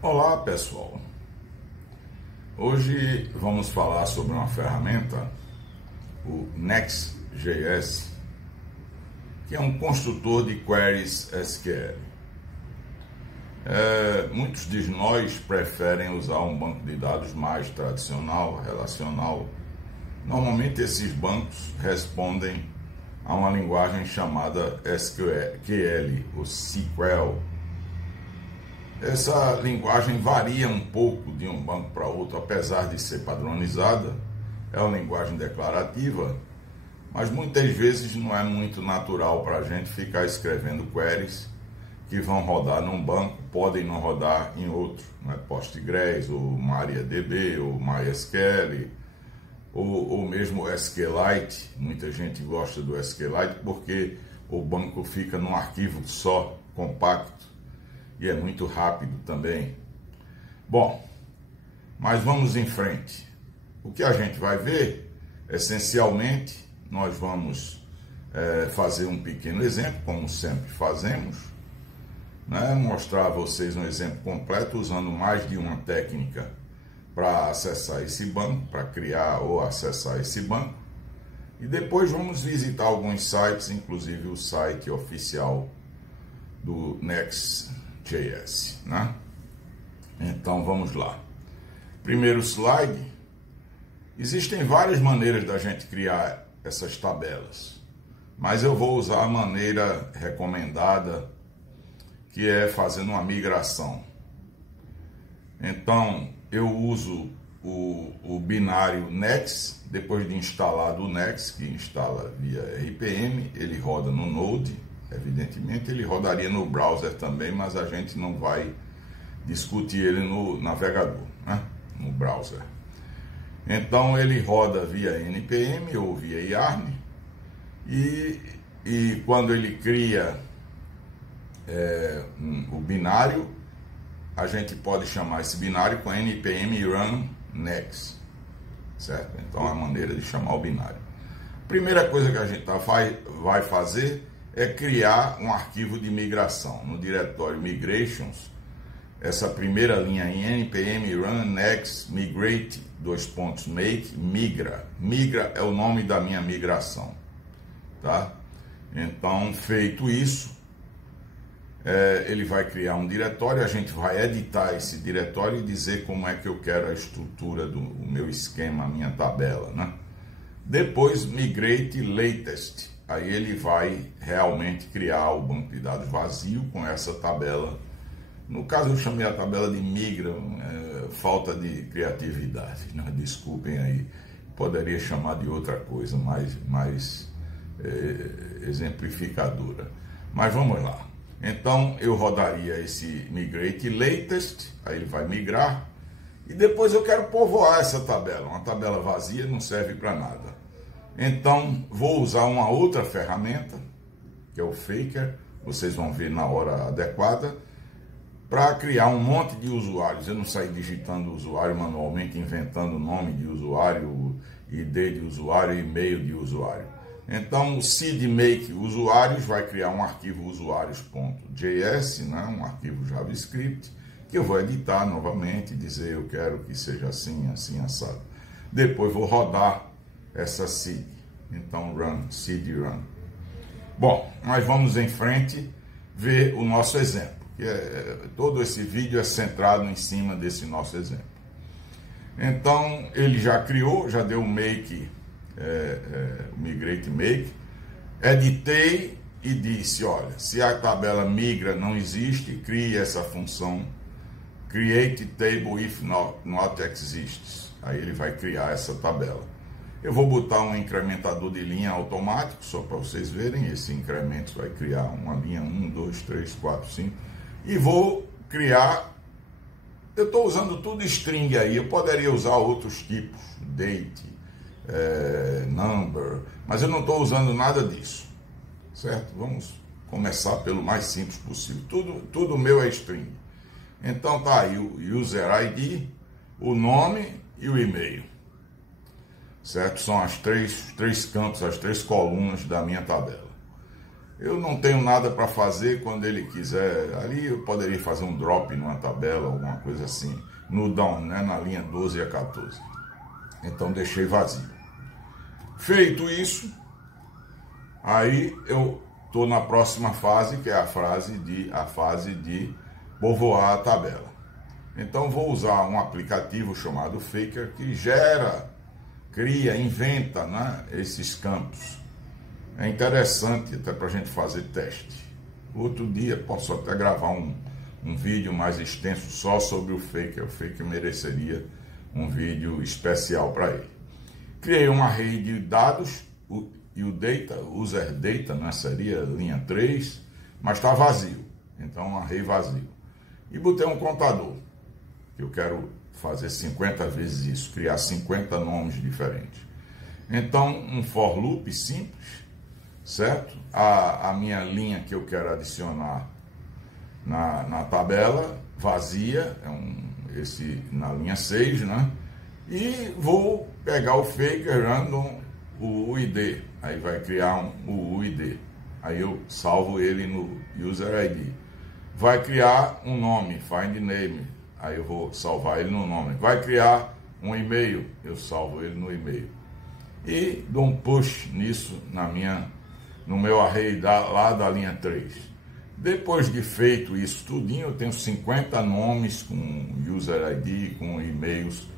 Olá pessoal, hoje vamos falar sobre uma ferramenta, o Next.js, que é um construtor de queries SQL. Muitos de nós preferem usar um banco de dados mais tradicional, relacional. Normalmente esses bancos respondem a uma linguagem chamada SQL, ou SQL. Essa linguagem varia um pouco de um banco para outro, apesar de ser padronizada. É uma linguagem declarativa, mas muitas vezes não é muito natural para a gente ficar escrevendo queries que vão rodar num banco, podem não rodar em outro, né? Postgres, ou MariaDB, ou MySQL, ou mesmo SQLite. Muita gente gosta do SQLite porque o banco fica num arquivo só, compacto, e é muito rápido também. Bom, mas vamos em frente. O que a gente vai ver, essencialmente, nós vamos fazer um pequeno exemplo, como sempre fazemos, né? Mostrar a vocês um exemplo completo usando mais de uma técnica para acessar esse banco, para criar ou acessar esse banco. E depois vamos visitar alguns sites, inclusive o site oficial do Next.js, né? Então vamos lá. Primeiro slide. Existem várias maneiras da gente criar essas tabelas, mas eu vou usar a maneira recomendada, que é fazendo uma migração. Então eu uso o binário Next. Depois de instalado o Next, que instala via RPM, ele roda no Node. Evidentemente ele rodaria no browser também, mas a gente não vai discutir ele no navegador, né? No browser. Então ele roda via NPM ou via YARN, e quando ele cria o binário, a gente pode chamar esse binário com npm run next, certo? Então é a maneira de chamar o binário. Primeira coisa que a gente vai fazer é criar um arquivo de migração. No diretório migrations, essa primeira linha em npm run next migrate make migra é o nome da minha migração, tá? Então, feito isso, ele vai criar um diretório. A gente vai editar esse diretório e dizer como é que eu quero a estrutura do meu esquema, a minha tabela, né? Depois migrate latest, aí ele vai realmente criar o banco de dados vazio com essa tabela. No caso eu chamei a tabela de migra, falta de criatividade, né? Desculpem aí, poderia chamar de outra coisa mais exemplificadora, mas vamos lá. Então eu rodaria esse migrate latest, aí ele vai migrar, e depois eu quero povoar essa tabela. Uma tabela vazia não serve para nada. Então vou usar uma outra ferramenta, que é o Faker, vocês vão ver na hora adequada, para criar um monte de usuários. Eu não saí digitando usuário manualmente, inventando nome de usuário, ID de usuário, e-mail de usuário. Então o seed_make usuários vai criar um arquivo usuários.js, né? Um arquivo JavaScript, que eu vou editar novamente, dizer eu quero que seja assim, assim, assado. Depois vou rodar essa seed. Então seed run. Bom, mas vamos em frente ver o nosso exemplo. Todo esse vídeo é centrado em cima desse nosso exemplo. Então ele já criou, já deu o make, migrate make, editei e disse, olha, se a tabela migra não existe, crie essa função create table if not exists. Aí ele vai criar essa tabela. Eu vou botar um incrementador de linha automático, só para vocês verem. Esse incremento vai criar uma linha 1, 2, 3, 4, 5, e vou criar. Eu estou usando tudo string aí, eu poderia usar outros tipos, date, number, mas eu não estou usando nada disso, certo? Vamos começar pelo mais simples possível. Tudo meu é string. Então tá aí o user ID, o nome e o e-mail, certo? São as três campos, as três colunas da minha tabela. eu não tenho nada para fazer quando ele quiser. Ali eu poderia fazer um drop numa tabela, alguma coisa assim, no down, né, na linha 12 a 14. Então deixei vazio. Feito isso, aí eu estou na próxima fase, que é a fase de povoar a tabela. Então vou usar um aplicativo chamado Faker que cria, inventa, né, esses campos. É interessante até para a gente fazer teste. Outro dia posso até gravar um vídeo mais extenso só sobre o Faker. O Faker mereceria um vídeo especial para ele. Criei um array de dados e o data, user data, né, seria linha 3, mas está vazio. Então um array vazio. E botei um contador. Eu quero fazer 50 vezes isso, criar 50 nomes diferentes. Então, um for loop simples, certo? A minha linha que eu quero adicionar na tabela, vazia, na linha 6, né? E vou pegar o Faker random, o UID, aí vai criar o UID. Aí eu salvo ele no user ID. Vai criar um nome, find name. Aí eu vou salvar ele no nome. Vai criar um e-mail, eu salvo ele no e-mail. E dou um push nisso no meu array lá da linha 3. Depois de feito isso tudinho, eu tenho 50 nomes com user ID, com e-mails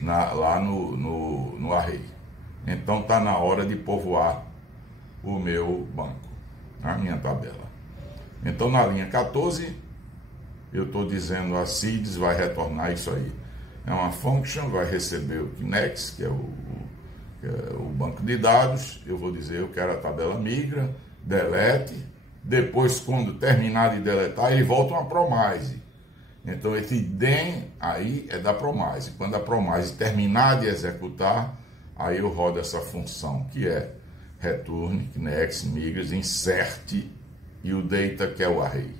lá no array. Então está na hora de povoar o meu banco, a minha tabela. Então na linha 14, eu estou dizendo a seeds vai retornar isso aí. É uma function, vai receber o Kinex, que é o banco de dados. Eu vou dizer, eu quero a tabela migra, delete. Depois, quando terminar de deletar, ele volta uma promise. Então, esse then aí é da promise. Quando a promise terminar de executar, aí eu rodo essa função, que é return, Kinex, migras, insert e o data, que é o array.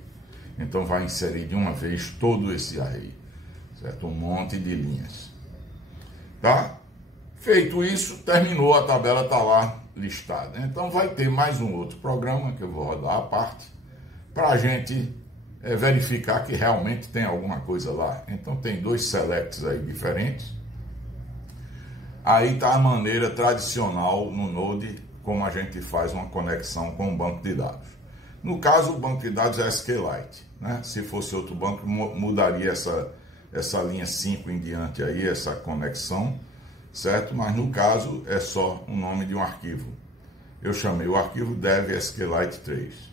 Então vai inserir de uma vez todo esse array, certo? Um monte de linhas, tá? Feito isso, terminou, a tabela está lá listada. Então vai ter mais um outro programa que eu vou rodar à parte para a gente verificar que realmente tem alguma coisa lá. Então tem dois selects aí diferentes. Aí está a maneira tradicional no Node como a gente faz uma conexão com o banco de dados. No caso, o banco de dados é SQLite, né? Se fosse outro banco, mudaria essa linha 5 em diante aí, essa conexão, certo? Mas no caso, é só o nome de um arquivo. Eu chamei o arquivo dev SQLite 3.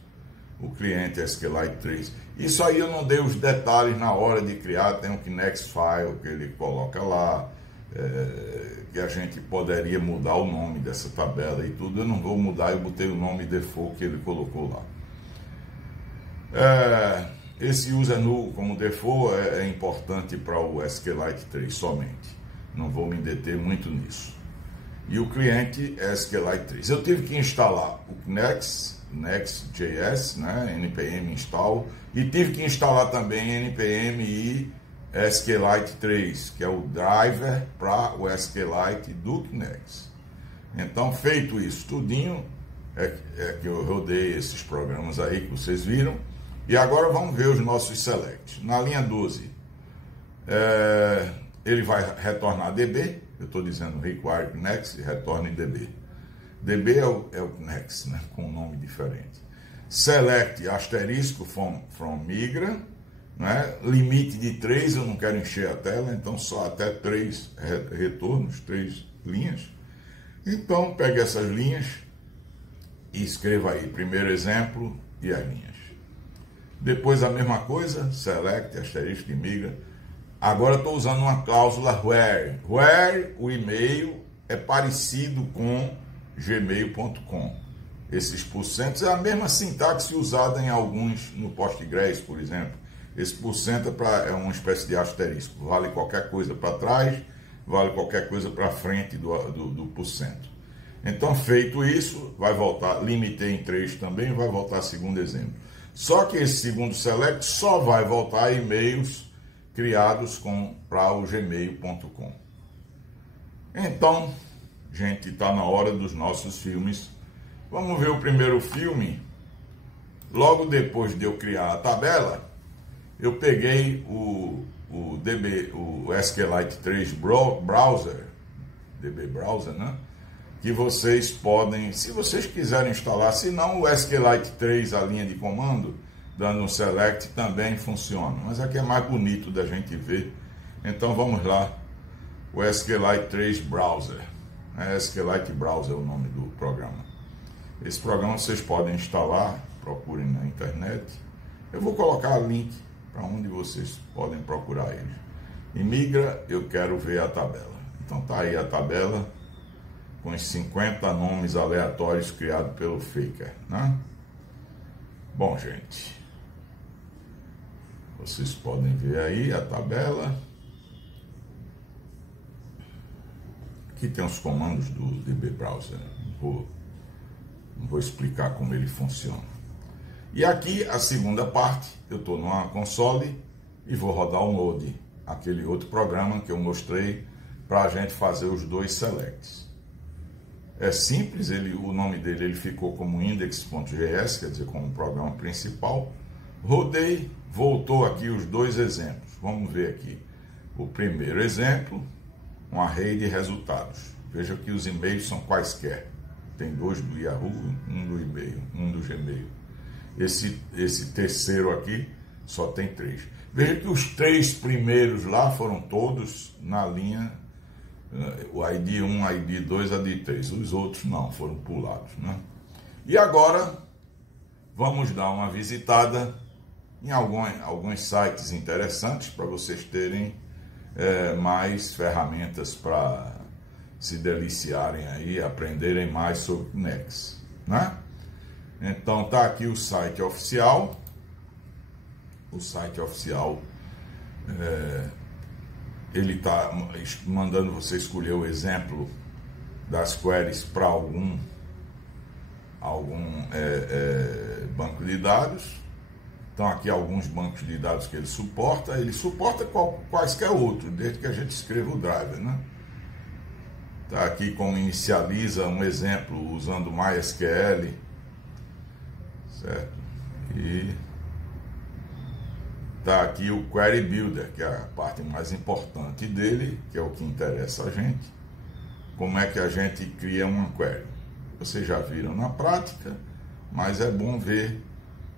O cliente é SQLite 3. Isso aí eu não dei os detalhes na hora de criar, tem um Kinex file que ele coloca lá, que a gente poderia mudar o nome dessa tabela e tudo. Eu não vou mudar, eu botei o nome default que ele colocou lá. Esse user null como default é importante para o SQLite 3 somente. Não vou me deter muito nisso. E o cliente é SQLite 3. Eu tive que instalar o Next.js, né, npm install, e tive que instalar também npm e SQLite 3, que é o driver para o SQLite do Kinex. Então, feito isso tudinho, que eu rodei esses programas aí que vocês viram. E agora vamos ver os nossos selects. Na linha 12, ele vai retornar DB. Eu estou dizendo require Kinex e retorne DB. DB é o Kinex, né, com um nome diferente. Select asterisco from migra, né, limite de 3, eu não quero encher a tela, então só até 3 retornos, 3 linhas. Então, pegue essas linhas e escreva aí, primeiro exemplo e as linhas. Depois a mesma coisa, select, asterisco de migra. Agora estou usando uma cláusula where. Where o e-mail é parecido com gmail.com. Esses porcentos é a mesma sintaxe usada em alguns, no Postgres, por exemplo. Esse porcento é uma espécie de asterisco. Vale qualquer coisa para trás, vale qualquer coisa para frente do porcento. Então, feito isso, vai voltar, limitei em 3 também, vai voltar segundo exemplo. Só que esse segundo select só vai voltar e-mails criados para o gmail.com. Então, gente, está na hora dos nossos filmes. Vamos ver o primeiro filme. logo depois de eu criar a tabela, eu peguei o SQLite 3 Browser, DB Browser, né? Que vocês podem, se vocês quiserem instalar, se não, o SQLite 3, a linha de comando, dando um select também funciona, mas aqui é mais bonito da gente ver. Então vamos lá, o SQLite 3 Browser, SQLite Browser é o nome do programa. Esse programa vocês podem instalar, procurem na internet. Eu vou colocar link para onde vocês podem procurar ele. Em Migra, eu quero ver a tabela. Então tá aí a tabela com os 50 nomes aleatórios criados pelo Faker, né? Bom, gente, vocês podem ver aí a tabela. Aqui tem os comandos do DB Browser. Não vou explicar como ele funciona. E aqui a segunda parte, eu estou numa console e vou rodar o Node, aquele outro programa que eu mostrei para a gente fazer os dois selects. É simples, o nome dele ele ficou como index.js, quer dizer, como programa principal. Rodei, voltou aqui os dois exemplos. Vamos ver aqui. O primeiro exemplo, um array de resultados. Veja que os e-mails são quaisquer. Tem dois do Yahoo, um do e-mail, um do Gmail. Esse terceiro aqui só tem 3. Veja que os 3 primeiros lá foram todos na linha, o ID 1, ID 2, ID 3. Os outros não, foram pulados, né? E agora, vamos dar uma visitada em alguns sites interessantes para vocês terem mais ferramentas para se deliciarem aí, aprenderem mais sobre Nex, né? Então tá aqui o site oficial. O site oficial ele está mandando você escolher o exemplo das queries para algum banco de dados. Então aqui alguns bancos de dados que ele suporta quaisquer outros, desde que a gente escreva o driver, né? Tá aqui como inicializa um exemplo usando MySQL, certo? E tá aqui o Query Builder, que é a parte mais importante dele, que é o que interessa a gente. Como é que a gente cria uma query? Vocês já viram na prática, mas é bom ver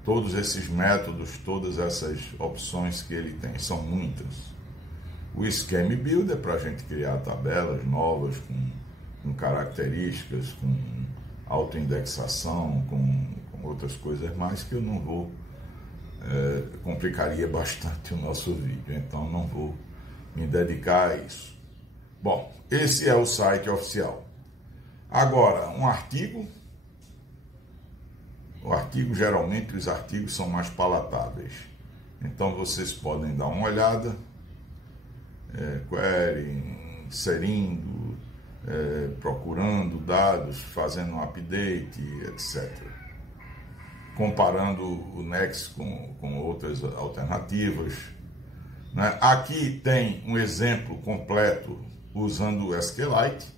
todos esses métodos, todas essas opções que ele tem, são muitas. O Scheme Builder para a gente criar tabelas novas com características, com autoindexação, com outras coisas mais que eu não vou, complicaria bastante o nosso vídeo, então não vou me dedicar a isso. Bom, esse é o site oficial. Agora, um artigo. O artigo, geralmente os artigos são mais palatáveis, então vocês podem dar uma olhada, query, inserindo, procurando dados, fazendo um update, etc. Comparando o Nex com outras alternativas, né? Aqui tem um exemplo completo usando o SQLite.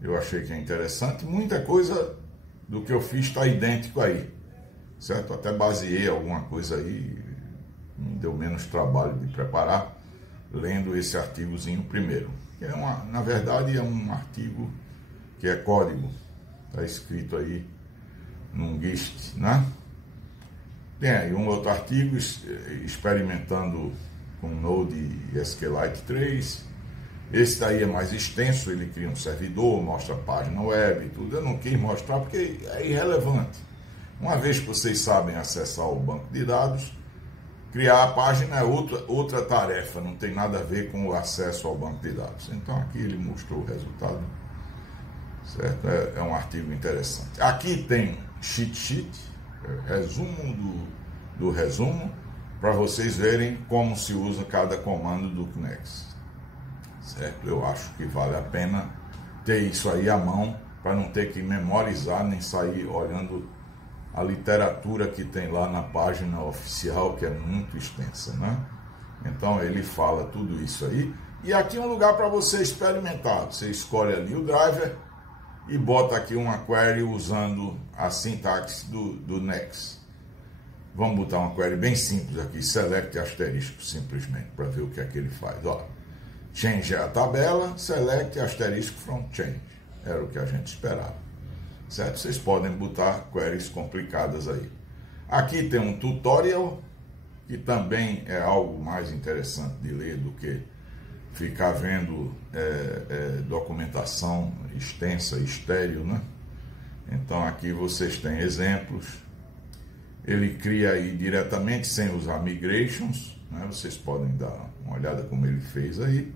Eu achei que é interessante. Muita coisa do que eu fiz está idêntico aí, certo? Até baseei alguma coisa aí, me deu menos trabalho de preparar, lendo esse artigozinho primeiro. Que na verdade é um artigo que é código, está escrito aí num GIST, né? Tem aí um outro artigo experimentando com Node e SQLite 3. Esse daí é mais extenso, ele cria um servidor, mostra a página web e tudo. Eu não quis mostrar porque é irrelevante. Uma vez que vocês sabem acessar o banco de dados, criar a página é outra tarefa, não tem nada a ver com o acesso ao banco de dados. Então aqui ele mostrou o resultado, certo? É um artigo interessante. Aqui tem cheat sheet, resumo do resumo, para vocês verem como se usa cada comando do Nex. Certo? Eu acho que vale a pena ter isso aí à mão para não ter que memorizar nem sair olhando a literatura que tem lá na página oficial, que é muito extensa, né? Então ele fala tudo isso aí. E aqui é um lugar para você experimentar. Você escolhe ali o driver e bota aqui uma query usando a sintaxe do Nex. Vamos botar uma query bem simples aqui, select asterisco, simplesmente, para ver o que é que ele faz. Ó, change é a tabela, select asterisco from change. Era o que a gente esperava. Certo? Vocês podem botar queries complicadas aí. Aqui tem um tutorial, que também é algo mais interessante de ler do que ficar vendo documentação extensa, estéril, né? Então aqui vocês têm exemplos. Ele cria aí diretamente, sem usar migrations, né? Vocês podem dar uma olhada como ele fez aí.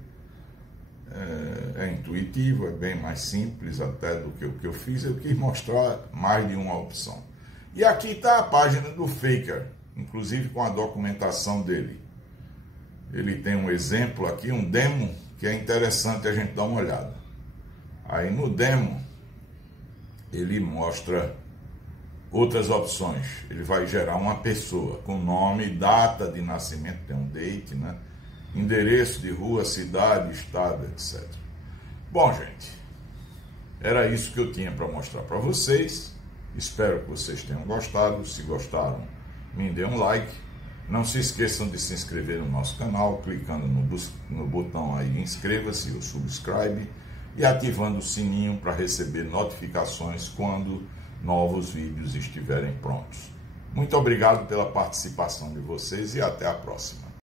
É intuitivo, é bem mais simples até do que o que eu fiz. Eu quis mostrar mais de uma opção. E aqui está a página do Faker, inclusive com a documentação dele. Ele tem um exemplo aqui, um demo, que é interessante a gente dar uma olhada. Aí no demo, ele mostra outras opções. Ele vai gerar uma pessoa com nome, data de nascimento, tem um date, né? Endereço de rua, cidade, estado, etc. Bom, gente, era isso que eu tinha para mostrar para vocês. Espero que vocês tenham gostado. Se gostaram, me dê um like. Não se esqueçam de se inscrever no nosso canal, clicando no botão aí inscreva-se ou subscribe e ativando o sininho para receber notificações quando novos vídeos estiverem prontos. Muito obrigado pela participação de vocês e até a próxima.